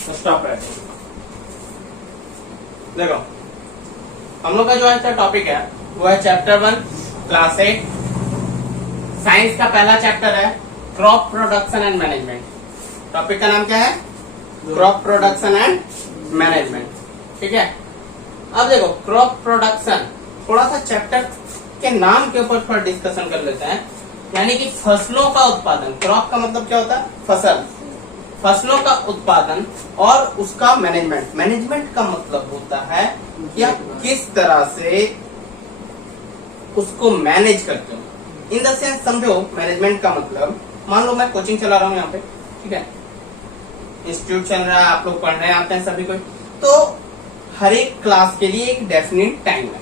तो स्टॉप है। देखो हम लोग का जो आज का टॉपिक है वो है चैप्टर 1 क्लास 8 साइंस का पहला चैप्टर है crop production and management. Topic का नाम क्या है? Crop production and management. ठीक है, अब देखो क्रॉप प्रोडक्शन, थोड़ा सा चैप्टर के नाम के ऊपर थोड़ा डिस्कशन कर लेते हैं। यानी कि फसलों का उत्पादन, क्रॉप का मतलब क्या होता है? फसल, फसलों का उत्पादन और उसका मैनेजमेंट। मैनेजमेंट का मतलब होता है कि आप किस तरह से उसको मैनेज करते हो। इन द सेंस समझो, मैनेजमेंट का मतलब, मान लो मैं कोचिंग चला रहा हूँ यहाँ पे, ठीक है, इंस्टीट्यूट चल रहा है, आप लोग पढ़ने आते हैं सभी कोई, तो हर एक क्लास के लिए एक डेफिनेट टाइम है,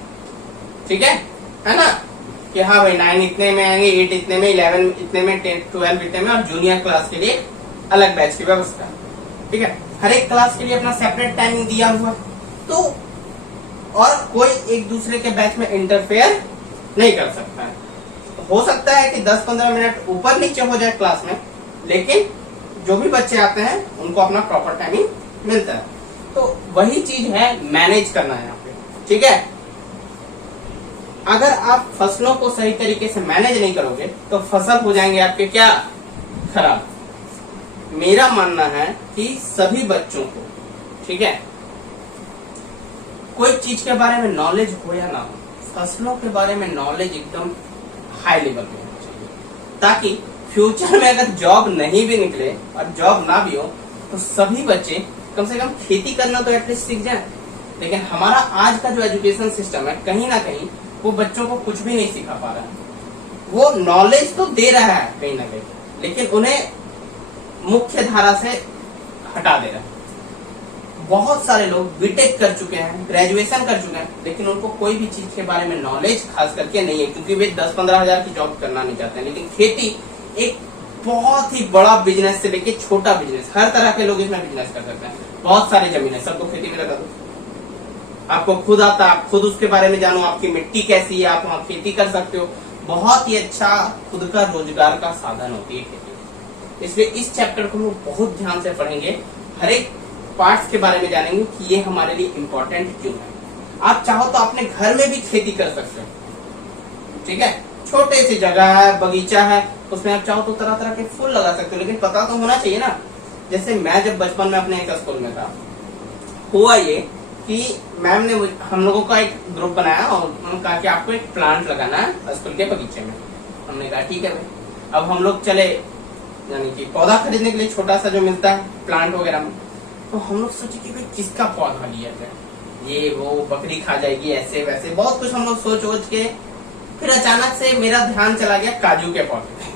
ठीक है ना, कि हाँ भाई 9 इतने में आएंगे, 8 इतने में, 11 इतने में, 10 12 इतने में, और जूनियर क्लास के लिए अलग बैच की व्यवस्था। ठीक है, हर एक क्लास के लिए अपना सेपरेट टाइमिंग दिया हुआ, तो और कोई एक दूसरे के बैच में इंटरफेयर नहीं कर सकता है। हो सकता है कि 10-15 मिनट ऊपर नीचे हो जाए क्लास में, लेकिन जो भी बच्चे आते हैं उनको अपना प्रॉपर टाइमिंग मिलता है। तो वही चीज है मैनेज करना है यहाँ पे। ठीक है, अगर आप फसलों को सही तरीके से मैनेज नहीं करोगे तो फसल हो जाएंगे आपके क्या? खराब। मेरा मानना है कि सभी बच्चों को, ठीक है, कोई चीज के बारे में नॉलेज हो या ना हो, फसलों के बारे में नॉलेज एकदम हाई लेवल पे होना चाहिए, ताकि फ्यूचर में अगर जॉब नहीं भी निकले और जॉब ना भी हो तो सभी बच्चे कम से कम खेती करना तो एटलीस्ट सीख जाए। लेकिन हमारा आज का जो एजुकेशन सिस्टम है, कहीं ना कहीं वो बच्चों को कुछ भी नहीं सिखा पा रहा है। वो नॉलेज तो दे रहा है कहीं ना कहीं, लेकिन उन्हें मुख्य धारा से हटा दे रहा है। बहुत सारे लोग बीटेक कर चुके हैं, ग्रेजुएशन कर चुके हैं, लेकिन उनको कोई भी चीज के बारे में नॉलेज खास करके नहीं है, क्योंकि वे 10-15 हजार की जॉब करना नहीं चाहते हैं। लेकिन खेती एक बहुत ही बड़ा बिजनेस से लेके छोटा बिजनेस, हर तरह के लोग इसमें बिजनेस कर सकते हैं। बहुत सारी जमीन है, सबको खेती में लगा दो, आपको खुद आता, आप खुद उसके बारे में जानो, आपकी मिट्टी कैसी है, आप वहाँ खेती कर सकते हो। बहुत ही अच्छा खुद का रोजगार का साधन होती है खेती। इसलिए इस चैप्टर को हम बहुत ध्यान से पढ़ेंगे, हर एक पार्ट्स के बारे में जानेंगे कि ये हमारे लिए इम्पोर्टेंट क्यों है। आप चाहो तो अपने घर में भी खेती कर सकते हो, ठीक है, छोटे सी जगह है, बगीचा है, उसमें आप चाहो तो तरह तरह के फूल लगा सकते हो, लेकिन पता तो होना चाहिए ना। जैसे मैं जब बचपन में अपने एक स्कूल में था, हुआ ये कि मैम ने हम लोगों का एक ग्रुप बनाया और उन्होंने कहा कि आपको एक प्लांट लगाना है स्कूल के बगीचे में। हमने कहा ठीक है भाई। अब हम लोग चले, यानी कि पौधा खरीदने के लिए, छोटा सा जो मिलता है प्लांट वगैरह में, तो हम लोग सोचे कि भाई किसका पौधा लिया जाए, ये वो बकरी खा जाएगी, ऐसे वैसे बहुत कुछ हम लोग सोच के, फिर अचानक से मेरा ध्यान चला गया काजू के पौधे।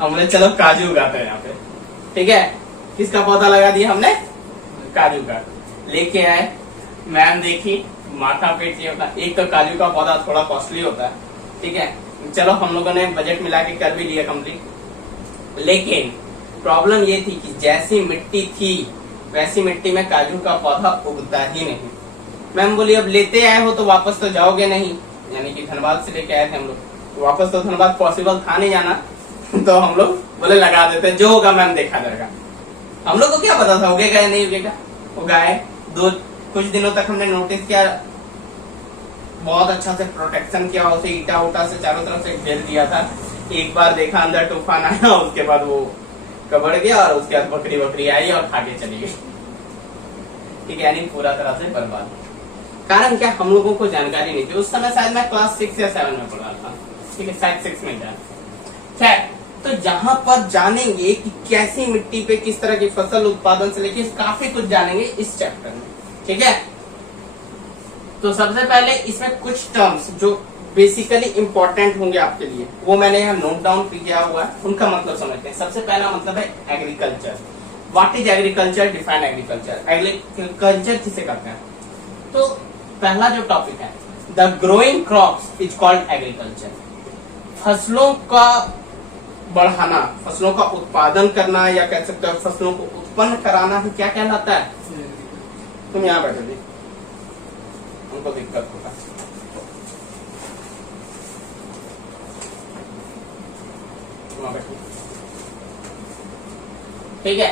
हमने चलो काजू उगाते हैं यहाँ पे, ठीक है, किसका पौधा लगा दिया हमने? काजू का। लेके आए, मैम देखी, माथा पेट ये होता। एक तो काजू का पौधा थोड़ा कॉस्टली होता है, ठीक है, चलो हम लोगों ने बजट मिला के कर भी लिया कंप्लीट। लेकिन प्रॉब्लम ये थी कि जैसी मिट्टी थी वैसी मिट्टी में काजू का पौधा उगता ही नहीं। मैम बोली अब लेते आए हो तो वापस तो जाओगे नहीं, यानी कि धनबाद से लेके आए थे हम लोग, तो वापस तो धनबाद पॉसिबल था नहीं जाना। तो हम लोग बोले लगा देते, जो होगा मैम देखा जाएगा। हम लोग को क्या पता था उगेगा या नहीं उगेगा। उगाए, कुछ दिनों तक हमने नोटिस किया, बहुत अच्छा से प्रोटेक्शन किया, उसे ईटा उटा से चारों तरफ से घेर दिया था। एक बार देखा अंदर तूफान आया, उसके बाद वो कबड़ गया और उसके बाद बकरी आई और खा के चली गई, ठीक है, यानी पूरा तरह से बर्बाद। कारण क्या? हम लोगों को जानकारी नहीं थी उस समय। शायद मैं क्लास 6 या 7 में पढ़ रहा था, ठीक है, शायद 6 में जाए। खैर, तो जहां पर जानेंगे कि कैसी मिट्टी पे किस तरह की फसल उत्पादन से लेके काफी कुछ जानेंगे इस चैप्टर में, ठीक है। तो सबसे पहले इसमें कुछ टर्म्स जो बेसिकली इंपॉर्टेंट होंगे आपके लिए, वो मैंने यहाँ नोट डाउन किया हुआ है, उनका मतलब समझते हैं। सबसे पहला मतलब है agriculture. What is agriculture? Define agriculture. Agriculture किसे कहते हैं? तो पहला जो टॉपिक है, the growing crops is called agriculture. फसलों का बढ़ाना, फसलों का उत्पादन करना, या कह सकते हो फसलों को उत्पन्न कराना ही क्या कहलाता है? तुम यहाँ बैठो जी, उनको दिक्कत होगा। ठीक है,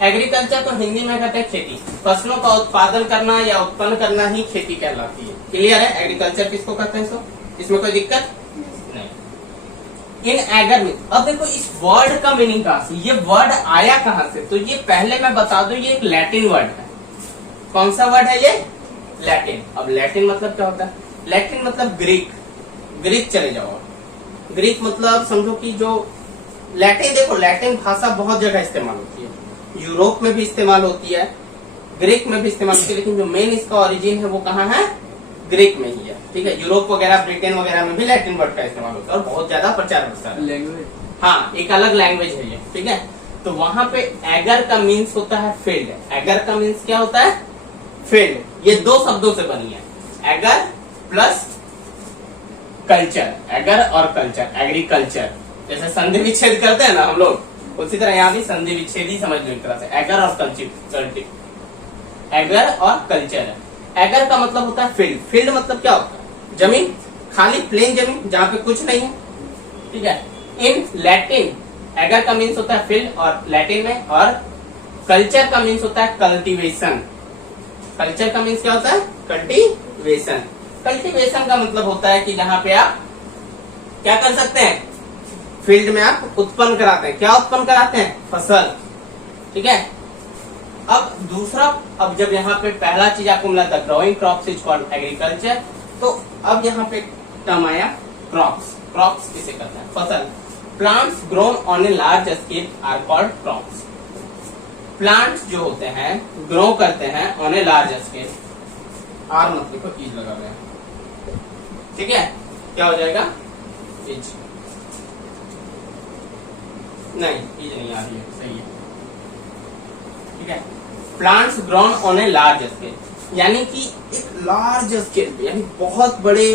एग्रीकल्चर को हिंदी में कहते हैं खेती। फसलों का उत्पादन करना या उत्पन्न करना ही खेती कहलाती है। क्लियर है? एग्रीकल्चर किसको कहते हैं? सो इसमें कोई दिक्कत नहीं। इन एगर में अब देखो इस वर्ड का मीनिंग कहां से, ये वर्ड आया कहां से, तो ये पहले मैं बता दूं ये एक लैटिन वर्ड है। कौन सा वर्ड है ये? लैटिन। अब लैटिन मतलब क्या होता है? लैटिन मतलब ग्रीक। ग्रीक चले जाओ। ग्रीक मतलब समझो कि जो लैटिन, देखो लैटिन भाषा बहुत जगह इस्तेमाल होती है, यूरोप में भी इस्तेमाल होती है, ग्रीक में भी इस्तेमाल होती है, लेकिन जो मेन इसका ओरिजिन है वो कहाँ है? ग्रीक में ही है। ठीक है, यूरोप वगैरह ब्रिटेन वगैरह में भी लैटिन वर्ड का इस्तेमाल होता है और बहुत ज्यादा प्रचार प्रसार है। लैंग्वेज, हाँ, एक अलग लैंग्वेज है ये। ठीक है, तो वहां पे एगर का मीन्स होता है फील्ड। एगर का मीन्स क्या होता है? फील्ड। ये दो शब्दों से बनी है, एगर प्लस कल्चर। एगर और कल्चर, एग्रीकल्चर। जैसे संधि विच्छेद करते हैं ना हम लोग, उसी तरह यहाँ भी संधि विच्छेद ही समझ लो एक तरह से। एगर और कल्चर, एगर और कल्चर। एगर का मतलब होता है फील्ड। फील्ड मतलब क्या होता है? जमीन, खाली प्लेन जमीन जहाँ पे कुछ नहीं है। ठीक है, इन लैटिन एगर का मीन्स होता है फील्ड और लैटिन में, और कल्चर का मीन्स होता है कल्टीवेशन। कल्चर का मीन्स क्या होता है? कल्टीवेशन। कल्टीवेशन का मतलब होता है कि जहाँ पे आप क्या कर सकते हैं? फील्ड में आप उत्पन्न कराते हैं। क्या उत्पन्न कराते हैं? फसल। ठीक है, अब दूसरा, अब जब यहाँ पे पहला चीज आपको मिला था growing crops is called agriculture, तो अब यहाँ पे टर्म आया क्रॉप्स। क्रॉप्स किसे कहते हैं? फसल। Plants grown on a large scale are called crops. Plants जो होते हैं ग्रो करते हैं on a large scale. Are मतलब को ईज लगा रहे हैं। ठीक है, क्या हो जाएगा? ईज नहीं, ईज नहीं आ रही है, सही है। ठीक है, plants grown on a large scale, यानी कि एक लार्ज स्केल पे, यानी बहुत बड़े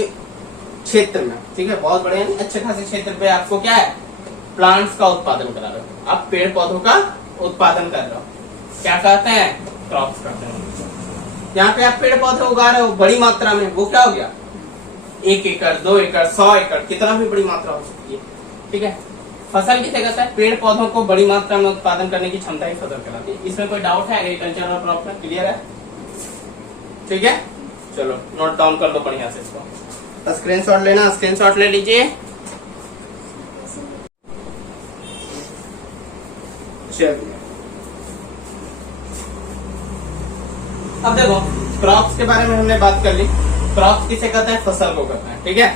क्षेत्र में। ठीक है, बहुत बड़े यानी अच्छे खासे क्षेत्र पे आपको क्या है? प्लांट्स का उत्पादन करा रहे हो आप, पेड़ पौधों का उत्पादन कर रहे हो। क्या कहते हैं? क्रॉप्स कहते हैं। यहाँ पे आप पेड़ पौधे उगा रहे हो बड़ी मात्रा में, वो क्या हो गया? 1 एकड़, 2 एकड़, 100 एकड़, कितना भी बड़ी मात्रा हो सकती है। ठीक है, फसल किसे कहता है? पेड़ पौधों को बड़ी मात्रा में उत्पादन करने की क्षमता ही फसल कहलाती है। इसमें कोई डाउट है? एग्रीकल्चर और क्रॉप में क्लियर है? ठीक है, चलो नोट डाउन कर लो बढ़िया से इसको। स्क्रीनशॉट लेना, स्क्रीनशॉट ले लीजिए। चलिए, अब देखो क्रॉप्स के बारे में हमने बात कर ली। क्रॉप्स किसे कहते हैं? फसल को कहते हैं। ठीक है,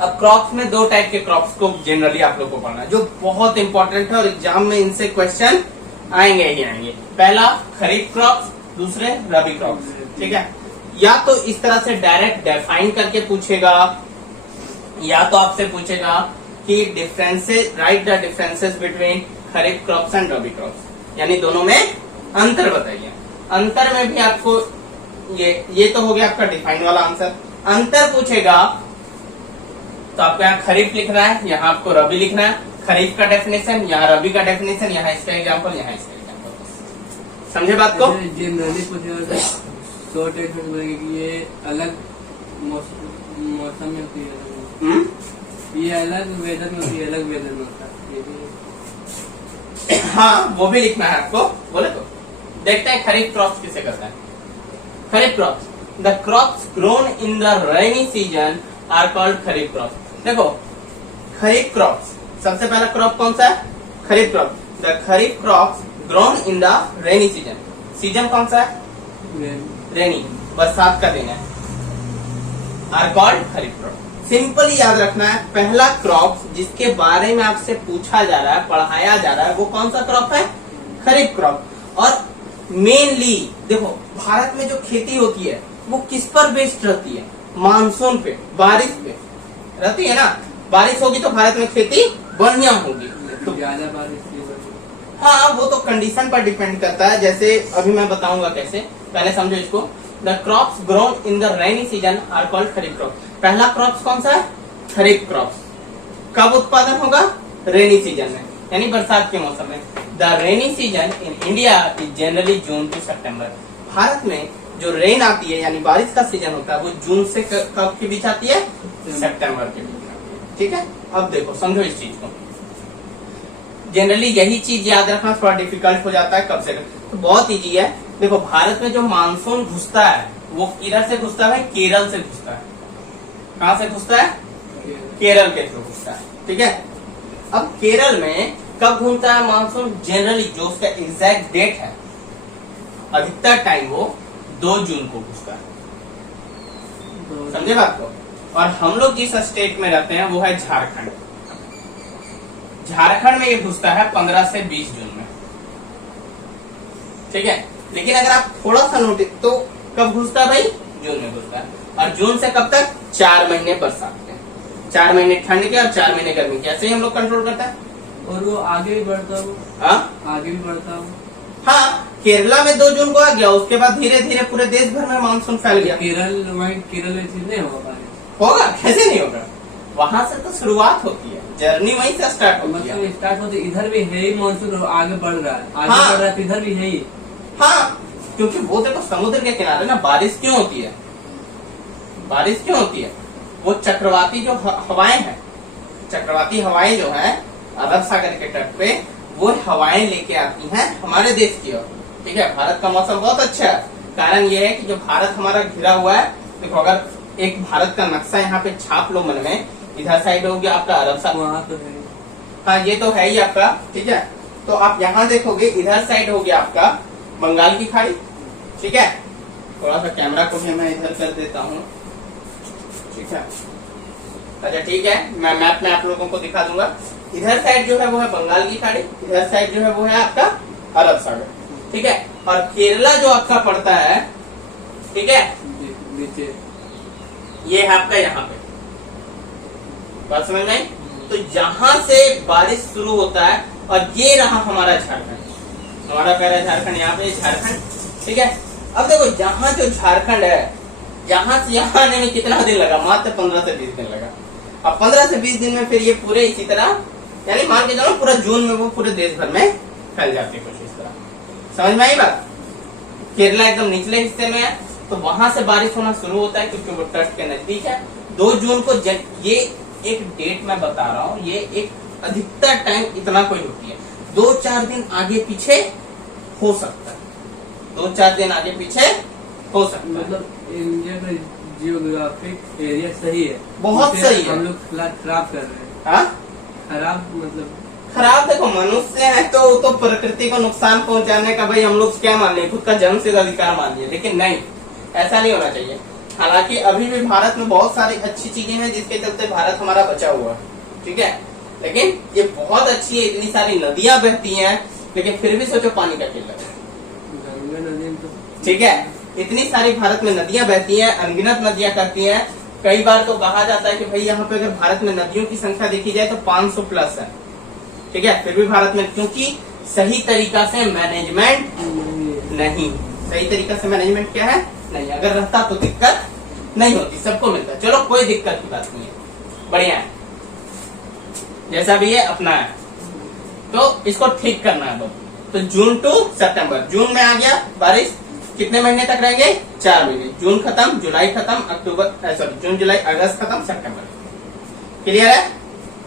अब क्रॉप्स में दो टाइप के क्रॉप्स को जनरली आप लोग को पढ़ना है, जो बहुत इंपॉर्टेंट है और एग्जाम में इनसे क्वेश्चन आएंगे ही आएंगे। पहला खरीफ क्रॉप्स, दूसरे रबी क्रॉप्स। ठीक है, या तो इस तरह से डायरेक्ट डिफाइन करके पूछेगा, या तो आपसे पूछेगा कि differences, right the differences between kharif crops and rabi crops, यानी दोनों में अंतर बताइए। अंतर में भी आपको ये तो हो गया आपका डिफाइन वाला आंसर। अंतर पूछेगा तो आपको यहाँ खरीफ लिखना है, यहाँ आपको रबी लिखना है। खरीफ का डेफिनेशन, यहाँ रबी का डेफिनेशन, यहाँ इसका एग्जाम्पल, यहाँ इसका एग्जाम्पल। समझे बात को? जनरली पूछेगा शॉर्ट ये अलग मौसम में होती है, ये अलग वेदर में होती है, अलग वेदर में होता है। हाँ, वो भी लिखना है आपको। बोले तो देखते हैं खरीफ क्रॉप्स किसे कहते हैं। Kharif crops, the crops grown in the rainy season are called kharif crops. देखो खरीफ क्रॉप्स, सबसे पहला क्रॉप कौन सा है? Kharif crop. The kharif crops grown in the rainy season. Season कौन सा है? रेनी, बरसात का दिन है। Are called kharif crop. Simply याद रखना है, पहला क्रॉप जिसके बारे में आपसे पूछा जा रहा है, पढ़ाया जा रहा है, वो कौन सा क्रॉप है? खरीफ क्रॉप। और मेनली देखो भारत में जो खेती होती है वो किस पर बेस्ड रहती है? मानसून पे, बारिश पे रहती है ना। बारिश होगी तो भारत में खेती बढ़िया होगी। तो ज्यादा बारिश, हाँ, वो तो कंडीशन पर डिपेंड करता है, जैसे अभी मैं बताऊंगा कैसे। पहले समझो इसको। The crops grown in the rainy season are called kharif crop. पहला क्रॉप्स कौन सा है? खरीफ क्रॉप्स। कब उत्पादन होगा? रेनी सीजन में, यानी बरसात के मौसम में। The rainy season in India is generally June to September. भारत में जो रेन आती है यानी बारिश का सीजन होता है वो जून से कब के बीच आती है? सितंबर के बीच आती है। ठीक है, अब देखो समझो इस चीज को। जनरली यही चीज याद रखना थोड़ा डिफिकल्ट हो जाता है कब से कब। तो बहुत इजी है। देखो भारत में जो मानसून घुसता है वो किधर से घुसता है? केरल से घुसता है। कहां से घुसता है? केरल के थ्रू घुसता है। ठीक है। अब केरल में कब घूमता है मानसून? जनरली जो उसका एग्जैक्ट डेट है, अधिकतर टाइम वो 2 जून को घुसता है। समझे बात को? और हम लोग जिस स्टेट में रहते हैं वो है झारखंड। झारखंड में ये घुसता है 15 से 20 जून में। ठीक है। लेकिन अगर आप थोड़ा सा नोटिस, तो कब घुसता है भाई? जून में घुसता है। और जून से कब तक? 4 महीने बरसात के, 4 महीने ठंड के और 4 महीने गर्मी के। ऐसे ही हम लोग कंट्रोल करते हैं। और वो आगे भी बढ़ता हो, आगे भी बढ़ता हो। हाँ, केरला में 2 जून को आ गया, उसके बाद धीरे धीरे पूरे देश भर में मानसून फैल गया। केरल में चीज नहीं होगा? होगा, कैसे नहीं होगा? वहां से तो शुरुआत होती है, जर्नी वहीं से स्टार्ट होती है। मतलब स्टार्ट होती, इधर भी है ही मानसून, आगे बढ़ रहा है, आगे हाँ। बढ़ रहा है, तो इधर भी है ही। हाँ, क्योंकि वो देखो समुद्र के किनारे ना बारिश क्यों होती है? बारिश क्यों होती है? वो चक्रवाती जो हवाएं हैं, चक्रवाती हवाएं जो है अरब सागर के तट पे, वो हवाएं लेके आती हैं हमारे देश की ओर। ठीक है। भारत का मौसम बहुत अच्छा है। कारण ये है कि जो भारत हमारा घिरा हुआ है, देखो अगर एक भारत का नक्शा यहाँ पे छाप लो मन में, इधर साइड हो गया आपका अरब सागर, वहाँ तो है। हाँ ये तो है ही आपका। ठीक है। तो आप यहाँ देखोगे इधर साइड हो गया आपका बंगाल की खाड़ी। ठीक है। थोड़ा सा कैमरा को भी मैं इधर कर देता हूँ। ठीक है। अच्छा ठीक है, मैं मैप में आप लोगों को दिखा दूंगा। इधर साइड जो है वो है बंगाल की खाड़ी, इधर साइड जो है वो है आपका अरब सागर। ठीक है। और केरला जो आपका पड़ता है, ठीक है, नीचे ये है आपका यहाँ पे। बात समझ में आई? तो यहाँ से बारिश शुरू होता है और ये रहा हमारा झारखंड। हमारा कह रहा है झारखंड, यहाँ पे झारखंड। ठीक है। अब देखो यहाँ जो झारखंड है, यहाँ से यहाँ आने में कितना दिन लगा? मात्र 15 से 20 दिन लगा। अब 15 से 20 दिन में फिर ये पूरे इसी तरह, यानी मान के चलो पूरा जून में वो पूरे देश भर में फैल जाते हैं कुछ इस तरह। समझ में आई बात? केरला एकदम निचले हिस्से में है, तो वहां से बारिश होना शुरू होता है क्योंकि वो तट के नजदीक है। 2 जून को ये एक डेट मैं बता रहा हूँ, ये एक अधिकतर टाइम इतना कोई होती है। 2-4 दिन आगे पीछे हो सकता है, 2-4 दिन आगे पीछे हो सकता है। मतलब इंडिया का जियोग्राफिक एरिया सही है, बहुत सही है। हम लोग खराब कर रहे हैं। हाँ, खराब मतलब खराब देखो, मनुष्य है तो प्रकृति को नुकसान पहुंचाने का भाई हम लोग क्या मान लिए? खुद का जन्मसिद्ध अधिकार मान लिए। लेकिन नहीं, ऐसा नहीं होना चाहिए। हालांकि अभी भी भारत में बहुत सारी अच्छी चीजें हैं जिसके चलते भारत हमारा बचा हुआ है। ठीक है। लेकिन ये बहुत अच्छी है, इतनी सारी नदियां बहती हैं, लेकिन फिर भी सोचो पानी का किल्लत है। गंगा नदी तो ठीक है। इतनी सारी भारत में नदियां बहती हैं, अनगिनत नदियां करती हैं। कई बार तो कहा जाता है कि भाई यहाँ पे अगर भारत में नदियों की संख्या देखी जाए तो 500 प्लस है। ठीक है। फिर भी भारत में, क्योंकि सही तरीका से मैनेजमेंट नहीं, सही तरीका से मैनेजमेंट क्या है? नहीं। अगर रहता तो दिक्कत नहीं होती, सबको मिलता। चलो कोई दिक्कत की बात नहीं है, बढ़िया है, जैसा भी है अपना है। तो इसको ठीक करना है अब। तो जून टू सितंबर, जून में आ गया बारिश, कितने महीने तक रहेंगे? 4 महीने। जून खत्म, जुलाई खत्म, अक्टूबर सॉरी जून जुलाई अगस्त खत्म, सितंबर। क्लियर है?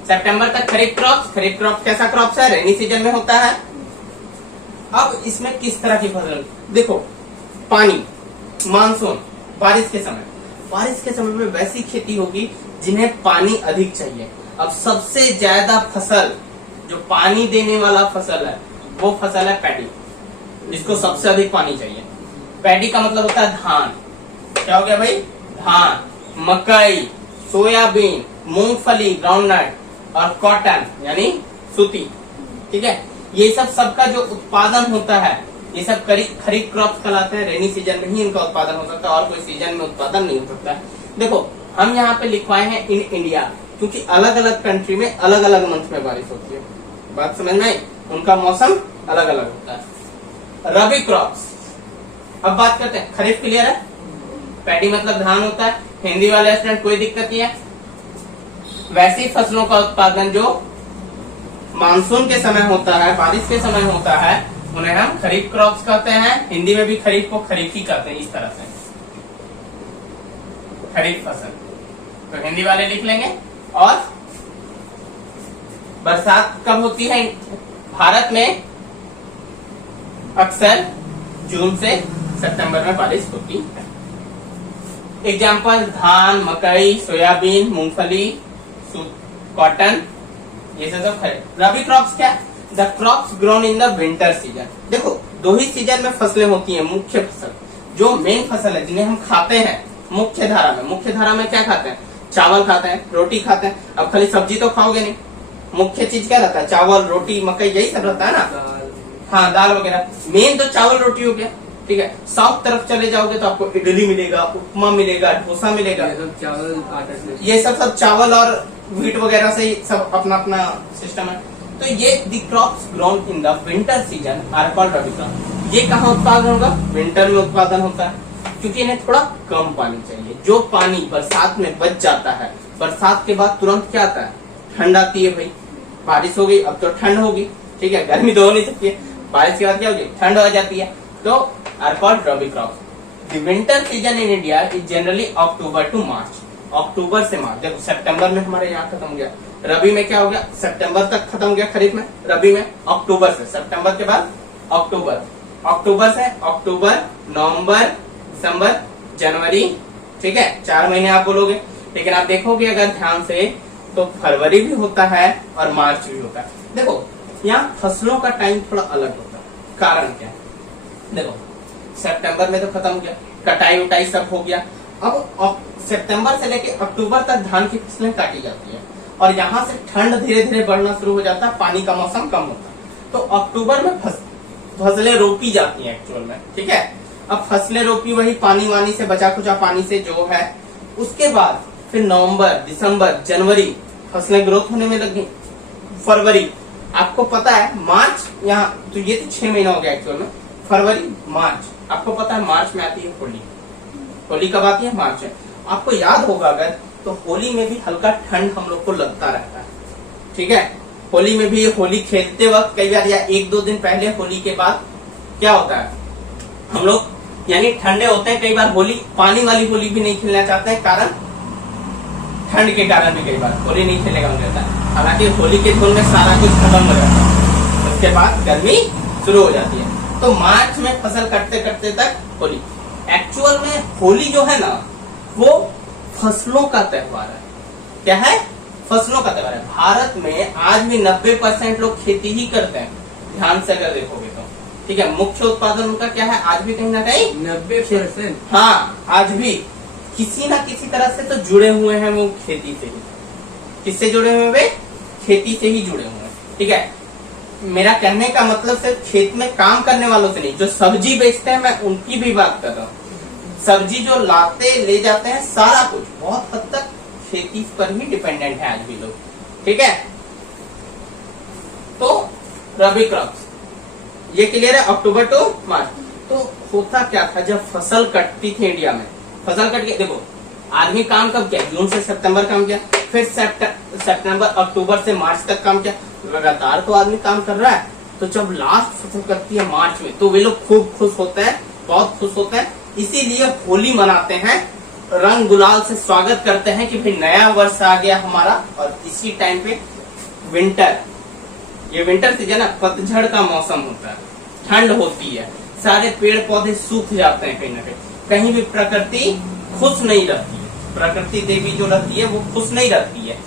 सितंबर तक खरीफ क्रॉप। खरीफ क्रॉप कैसा क्रॉप है? रेनी सीजन में होता है। अब इसमें किस तरह की फसल? देखो, पानी, मानसून, बारिश के समय, बारिश के समय में वैसी खेती होगी जिन्हें पानी अधिक चाहिए। अब सबसे ज्यादा फसल जो पानी देने वाला फसल है वो फसल है पैडी, जिसको सबसे अधिक पानी चाहिए। पैडी का मतलब होता है धान। क्या हो गया भाई? धान, मकई, सोयाबीन, मूंगफली, ग्राउंडनट और कॉटन यानी सूती। ठीक है। ये सब सबका जो उत्पादन होता है, ये सब खरीफ क्रॉप कहलाते हैं। रेनी सीजन में ही इनका उत्पादन हो सकता है, और कोई सीजन में उत्पादन नहीं हो सकता है। देखो, हम यहाँ पे लिखवाए हैं इन इंडिया, क्योंकि अलग अलग कंट्री में अलग अलग मंथ में बारिश होती है। बात समझ में आई? उनका मौसम अलग अलग होता है। रबी क्रॉप्स, अब बात करते हैं। खरीफ क्लियर है? पैडी मतलब धान होता है। हिंदी वाले स्टूडेंट कोई दिक्कत नहीं है। वैसी फसलों का उत्पादन जो मानसून के समय होता है, बारिश के समय होता है, उन्हें हम खरीफ क्रॉप्स कहते हैं। हिंदी में भी खरीफ को खरीफ ही कहते हैं, इस तरह से खरीफ फसल। तो हिंदी वाले लिख लेंगे। और बरसात कब होती है? भारत में अक्सर जून से सितंबर में बारिश होती है। एग्जाम्पल धान, मकई, सोयाबीन, मूंगफली, कॉटन, ये सब है। रबी क्रॉप्स क्या? The crops grown in the winter season. देखो, दो ही सीजन में फसलें होती हैं। मुख्य फसल, जो मेन फसल है जिन्हें हम खाते हैं मुख्य धारा में क्या खाते हैं? चावल खाते हैं, रोटी खाते हैं। अब खाली सब्जी तो खाओगे नहीं, मुख्य चीज क्या रहता है? चावल, रोटी, मकई, यही सब रहता है ना। हाँ, दाल वगैरह। मेन तो चावल रोटी हो गया, ठीक है। साउथ तरफ चले जाओगे तो आपको इडली मिलेगा, उपमा मिलेगा, डोसा मिलेगा। ये सब चावल आटा से, ये सब चावल और व्हीट वगैरह से ही सब अपना अपना सिस्टम है। तो ये the crops grown in the winter season are called rabi crop. ये कहाँ उत्पादन होगा? विंटर में उत्पादन होता है, क्योंकि इन्हें थोड़ा कम पानी चाहिए। जो पानी बरसात में बच जाता है, बरसात के बाद तुरंत क्या आता है? ठंड आती है भाई। बारिश हो गई, अब तो ठंड होगी, ठीक है। गर्मी तो हो नहीं सकती है, बारिश के बाद क्या होगी? ठंड हो जाती है। तो are called rabi crops. The winter season in India is generally October to March. October से मार्च। देखो, सितंबर में हमारे यहाँ खत्म हो गया, रबी में क्या हो गया? सितंबर तक खत्म हो गया खरीफ में, रबी में अक्टूबर से। सितंबर के बाद अक्टूबर, अक्टूबर से अक्टूबर, नवंबर, दिसंबर, जनवरी, ठीक है। 4 महीने आप बोलोगे, लेकिन आप देखोगे अगर ध्यान से तो फरवरी भी होता है और मार्च भी होता है। देखो, यहाँ फसलों का टाइम थोड़ा अलग होता है। कारण क्या है? देखो, सितंबर में तो खत्म हो गया, कटाई उटाई सब हो गया। अब सितंबर से लेके अक्टूबर तक धान की फसलें काटी जाती है, और यहाँ से ठंड धीरे धीरे बढ़ना शुरू हो जाता है, पानी का मौसम कम होता है। तो अक्टूबर में फसलें रोपी जाती हैं एक्चुअल में, ठीक है। अब फसलें रोपी वही पानी वानी से, बचा कुचा पानी से जो है। उसके बाद फिर नवंबर, दिसंबर, जनवरी फसलें ग्रोथ होने में लग गई। फरवरी, आपको पता है मार्च, यहाँ तो ये तो 6 महीना हो गया एक्चुअल में। फरवरी, मार्च, आपको पता है मार्च में आती है होली। होली कब आती है? मार्च में। आपको याद होगा अगर, तो होली में भी हल्का ठंड हम लोग को लगता रहता है, ठीक है। होली में भी, होली खेलते वक्त कई बार या 1-2 दिन पहले होली के बाद क्या होता है, हम लोग यानी ठंडे होते हैं। कई बार होली, पानी वाली होली भी नहीं खेलना चाहते हैं, कारण ठंड के कारण भी कई बार होली नहीं खेलने का मन करता है। हालांकि होली के धुन में सारा कुछ खत्म हो जाता है, उसके बाद गर्मी शुरू हो जाती है। तो मार्च में फसल कटते कटते तक होली। एक्चुअल में होली जो है ना, वो फसलों का त्योहार है। क्या है? फसलों का त्योहार है। भारत में आज भी 90% लोग खेती ही करते हैं, ध्यान से अगर देखोगे तो, ठीक है। मुख्य उत्पादन उनका क्या है? आज भी कहीं ना कहीं 90%। हाँ, आज भी किसी ना किसी तरह से तो जुड़े हुए हैं वो खेती से ही। किससे जुड़े हुए? वे खेती से ही जुड़े हुए हैं, ठीक है। मेरा कहने का मतलब सिर्फ खेत में काम करने वालों से नहीं, जो सब्जी बेचते हैं मैं उनकी भी बात कर रहा हूँ। सब्जी जो लाते ले जाते हैं, सारा कुछ बहुत हद तक खेती पर ही डिपेंडेंट है आज भी लोग, ठीक है। तो रबी क्रॉप्स ये क्लियर है, अक्टूबर टू मार्च। तो होता क्या था जब फसल कटती थी इंडिया में, फसल कट के देखो आदमी काम कब किया? जून से सितंबर काम किया, फिर सितंबर अक्टूबर से मार्च तक काम किया, लगातार तो आदमी काम कर रहा है। तो जब लास्ट फसल कटती है मार्च में, तो वे लोग खूब खुश होते हैं, बहुत खुश होते हैं। इसीलिए होली मनाते हैं, रंग गुलाल से स्वागत करते हैं कि भाई नया वर्ष आ गया हमारा। और इसी टाइम पे विंटर, ये विंटर सीजन है, पतझड़ का मौसम होता है, ठंड होती है, सारे पेड़ पौधे सूख जाते हैं, कहीं ना कहीं भी प्रकृति खुश नहीं रहती है। प्रकृति देवी जो रहती है वो खुश नहीं रहती है।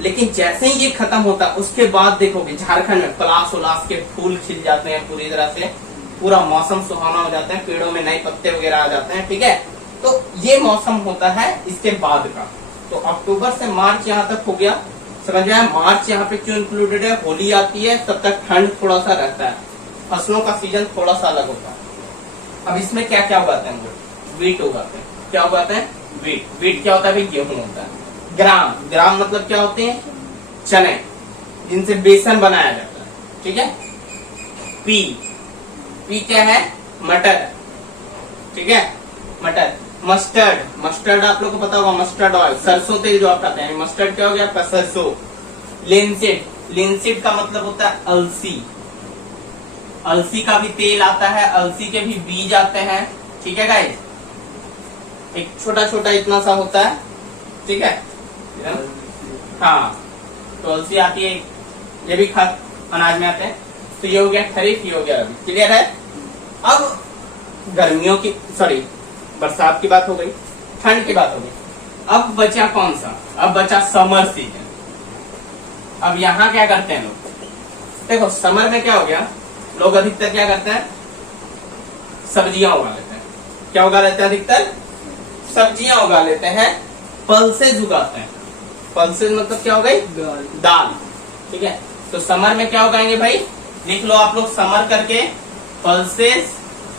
लेकिन जैसे ही ये खत्म होता है, उसके बाद देखोगे झारखंड में पलाश उलास के फूल खिल जाते हैं पूरी तरह से, पूरा मौसम सुहाना हो जाता है, पेड़ों में नए पत्ते वगैरह आ जाते हैं, ठीक है। तो ये मौसम होता है इसके बाद का। तो अक्टूबर से मार्च यहाँ तक हो गया, समझ में आया? मार्च यहाँ पे क्यों इंक्लूडेड है? होली आती है, तब तक ठंड थोड़ा सा रहता है, फसलों का सीजन थोड़ा सा अलग होता है। अब इसमें क्या क्या उगाते हैं? वीट उगाते हैं। क्या उगाते हैं? वीट। वीट क्या होता है? भाई गेहूं होता है। ग्राम, ग्राम मतलब क्या होते हैं? चने, जिनसे बेसन बनाया जाता है, ठीक है। पी, पी क्या है? मटर, ठीक है, मटर। मस्टर्ड, मस्टर्ड आप लोग को पता होगा, मस्टर्ड ऑयल, सरसों तेल जो आप खाते हैं, मस्टर्ड क्या हो गया? आपका सरसों। लिनसीड, लिनसीड का मतलब होता है अलसी, अलसी का भी तेल आता है, अलसी के भी बीज आते हैं, ठीक है गाइस। एक छोटा छोटा इतना सा होता है, ठीक है। हाँ, तो अलसी आती है, ये भी खाद अनाज में आते हैं। तो ये हो गया खरीफ, ये हो गया रबी। क्लियर है? अब गर्मियों की सॉरी बरसात की बात हो गई, ठंड की बात हो गई। अब बचा कौन सा? अब बचा समर सीजन। अब यहाँ क्या करते हैं लोग? देखो समर में क्या हो गया, लोग अधिकतर क्या करते हैं, सब्जियां उगा लेते हैं। क्या उगा लेते हैं? अधिकतर सब्जियां उगा लेते हैं, पल्सेज उगाते हैं। पल्सेज मतलब क्या हो गई? दाल। दाल। ठीक है, तो समर में क्या उगाएंगे भाई? लिख लो आप लोग समर करके, पल्सेज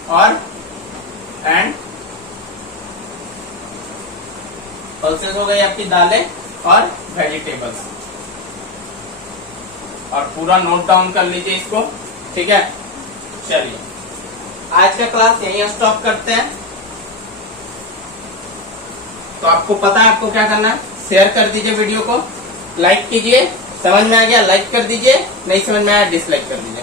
और एंड पल्सेज हो गई आपकी दालें और वेजिटेबल्स। और पूरा नोट डाउन कर लीजिए इसको। ठीक है, चलिए आज का क्लास यहीं स्टॉप करते हैं। तो आपको पता है आपको क्या करना है, शेयर कर दीजिए वीडियो को, लाइक कीजिए, समझ में आ गया लाइक कर दीजिए, नहीं समझ में आया डिसलाइक कर दीजिए।